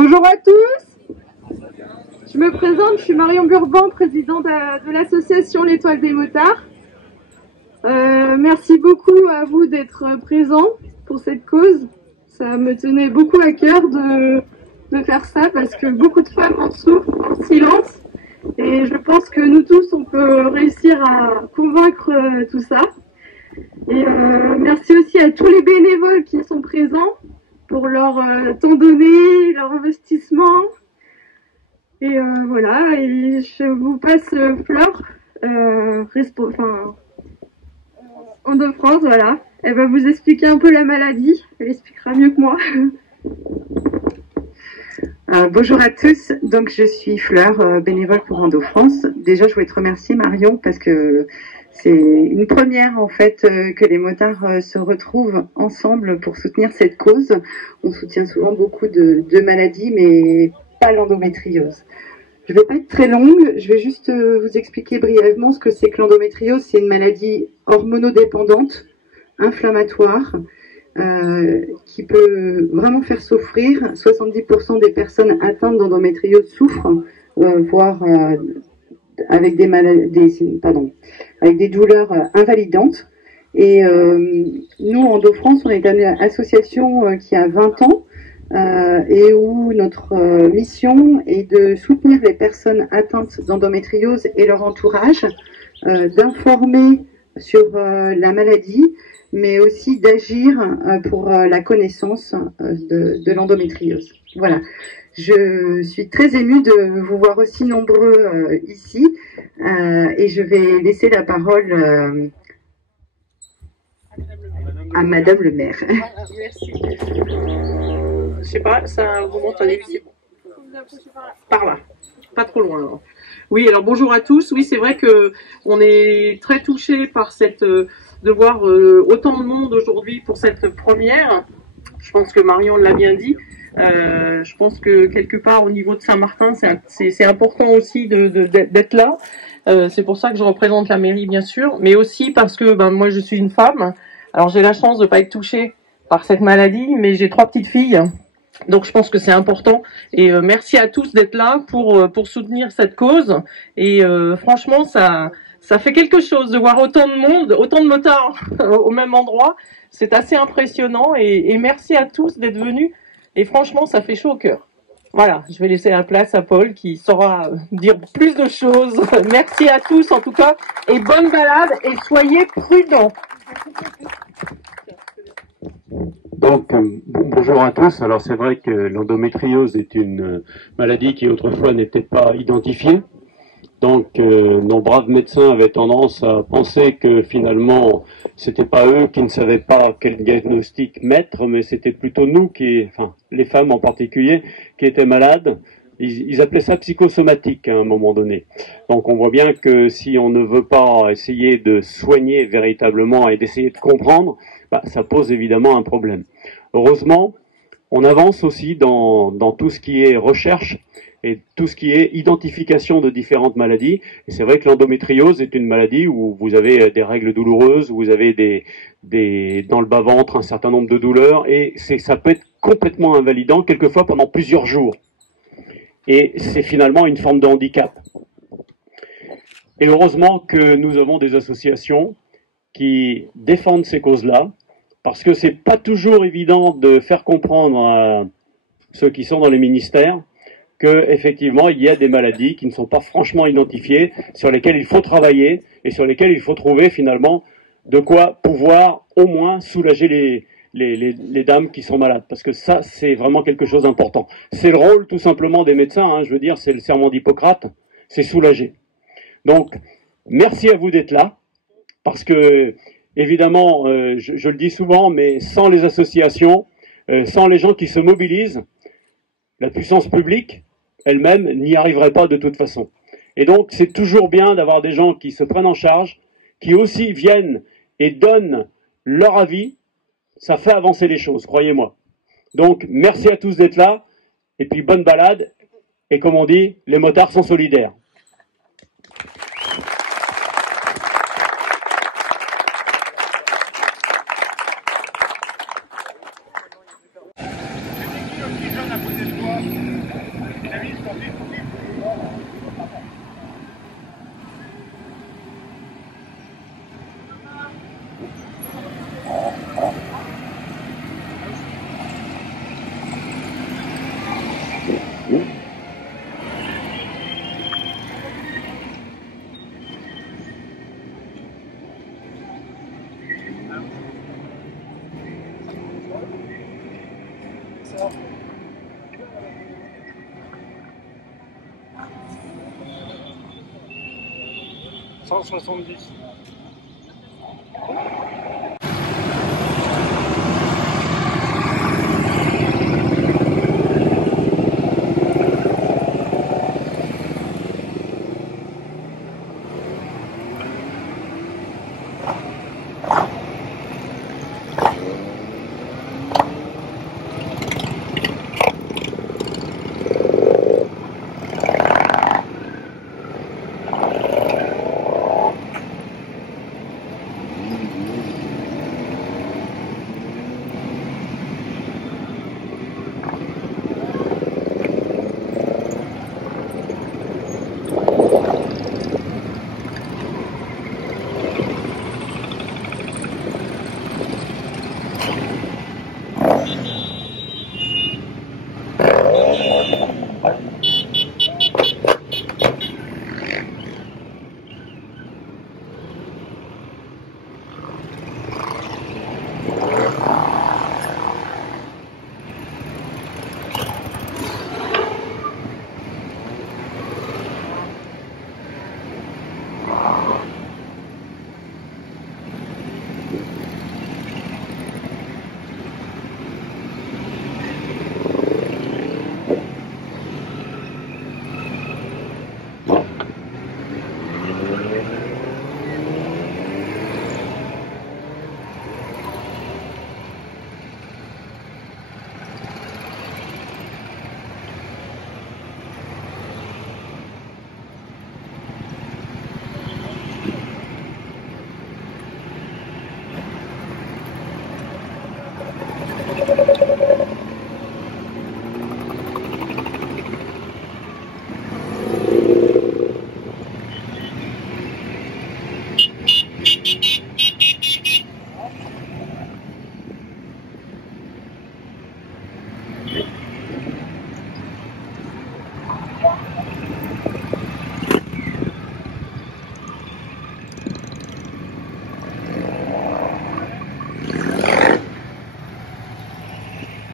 Bonjour à tous, je me présente, je suis Marion Burban, présidente de l'association L'Étoile des Motards. Merci beaucoup à vous d'être présents pour cette cause. Ça me tenait beaucoup à cœur de faire ça parce que beaucoup de femmes en souffrent en silence. Et je pense que nous tous, on peut réussir à convaincre tout ça. Et merci aussi à tous les bénévoles qui sont présents pour leur temps donné, leur investissement. Et voilà, et je vous passe Fleur, en de France, voilà. Elle va vous expliquer un peu la maladie, elle expliquera mieux que moi. Bonjour à tous, donc je suis Fleur, bénévole pour Endo France. Déjà, je voulais te remercier Marion parce que c'est une première en fait que les motards se retrouvent ensemble pour soutenir cette cause. On soutient souvent beaucoup de maladies, mais pas l'endométriose. Je vais pas être très longue, je vais juste vous expliquer brièvement ce que c'est que l'endométriose. C'est une maladie hormonodépendante, inflammatoire, qui peut vraiment faire souffrir. 70% des personnes atteintes d'endométriose souffrent, voire avec des douleurs invalidantes. Et nous, Endo France, on est une association qui a 20 ans et où notre mission est de soutenir les personnes atteintes d'endométriose et leur entourage, d'informer sur la maladie, mais aussi d'agir pour la connaissance de l'endométriose. Voilà. Je suis très émue de vous voir aussi nombreux ici et je vais laisser la parole à Madame le maire. Voilà, merci. Je sais pas, ça vous m'entendez par là, pas trop loin alors. Oui, alors bonjour à tous. Oui, c'est vrai que on est très touchés par cette de voir autant de monde aujourd'hui pour cette première. Je pense que Marion l'a bien dit. Je pense que quelque part au niveau de Saint-Martin, c'est important aussi d'être là. C'est pour ça que je représente la mairie bien sûr, mais aussi parce que moi je suis une femme. Alors j'ai la chance de pas être touchée par cette maladie, mais j'ai 3 petites filles. Donc je pense que c'est important et merci à tous d'être là pour soutenir cette cause et franchement ça fait quelque chose de voir autant de monde, autant de motards au même endroit. C'est assez impressionnant et merci à tous d'être venus et franchement ça fait chaud au cœur. Voilà, je vais laisser la place à Paul qui saura dire plus de choses. Merci à tous en tout cas et bonne balade et soyez prudents. Donc, bonjour à tous. Alors, c'est vrai que l'endométriose est une maladie qui autrefois n'était pas identifiée. Donc, nos braves médecins avaient tendance à penser que finalement, c'était pas eux qui ne savaient pas quel diagnostic mettre, mais c'était plutôt nous enfin, les femmes en particulier, qui étaient malades. Ils appelaient ça psychosomatique à un moment donné. Donc on voit bien que si on ne veut pas essayer de soigner véritablement et d'essayer de comprendre, ça pose évidemment un problème. Heureusement, on avance aussi dans tout ce qui est recherche et tout ce qui est identification de différentes maladies. Et c'est vrai que l'endométriose est une maladie où vous avez des règles douloureuses, où vous avez dans le bas-ventre un certain nombre de douleurs, et ça peut être complètement invalidant, quelquefois pendant plusieurs jours. Et c'est finalement une forme de handicap. Et heureusement que nous avons des associations qui défendent ces causes-là, parce que c'est pas toujours évident de faire comprendre à ceux qui sont dans les ministères que effectivement il y a des maladies qui ne sont pas franchement identifiées, sur lesquelles il faut travailler et sur lesquelles il faut trouver finalement de quoi pouvoir au moins soulager les dames qui sont malades, parce que ça c'est vraiment quelque chose d'important. C'est le rôle tout simplement des médecins, je veux dire, c'est le serment d'Hippocrate, c'est soulager. Donc merci à vous d'être là, parce que évidemment, je le dis souvent, mais sans les associations, sans les gens qui se mobilisent, la puissance publique elle-même n'y arriverait pas de toute façon. Et donc c'est toujours bien d'avoir des gens qui se prennent en charge, qui aussi viennent et donnent leur avis. Ça fait avancer les choses, croyez-moi. Donc, merci à tous d'être là, et puis bonne balade, et comme on dit, les motards sont solidaires. Jeune à côté de toi. 170. Bye.